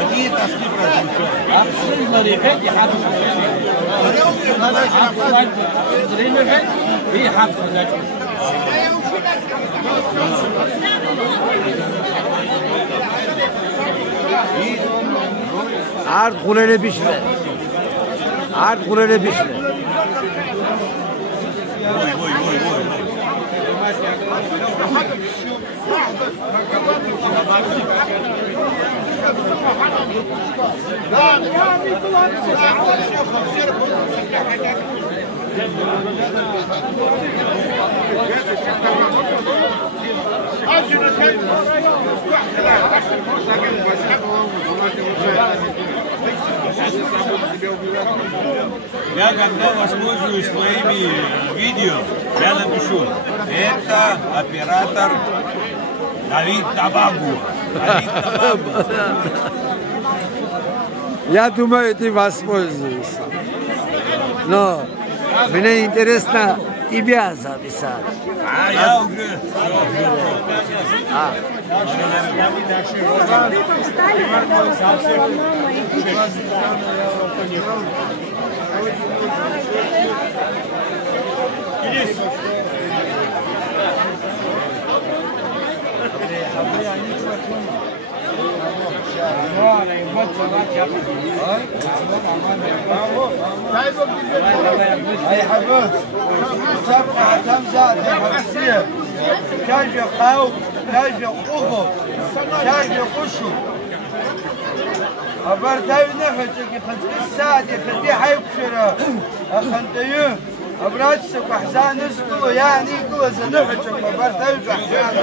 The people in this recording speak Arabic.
Какие тоски продолжают? Абсолютно ребят, я хочу. عرض قرينه بيشله عرض قرينه بيشله Я когда воспользуюсь своими видео, я напишу, это оператор Давид Табагу. Я думаю, ты воспользуешься. Но мне интересно тебя записать. А я уже... هاي حبوب سبقة تمزاد حبسية كاجة خاوب كاجة قبب كاجة قشو أبرتاوي نفتك يخلص الساعة يخلي حيبشرة أخنتيو أبراتسك وحزان نسكو يعني كوزا نفتك أبرتاوي بحزان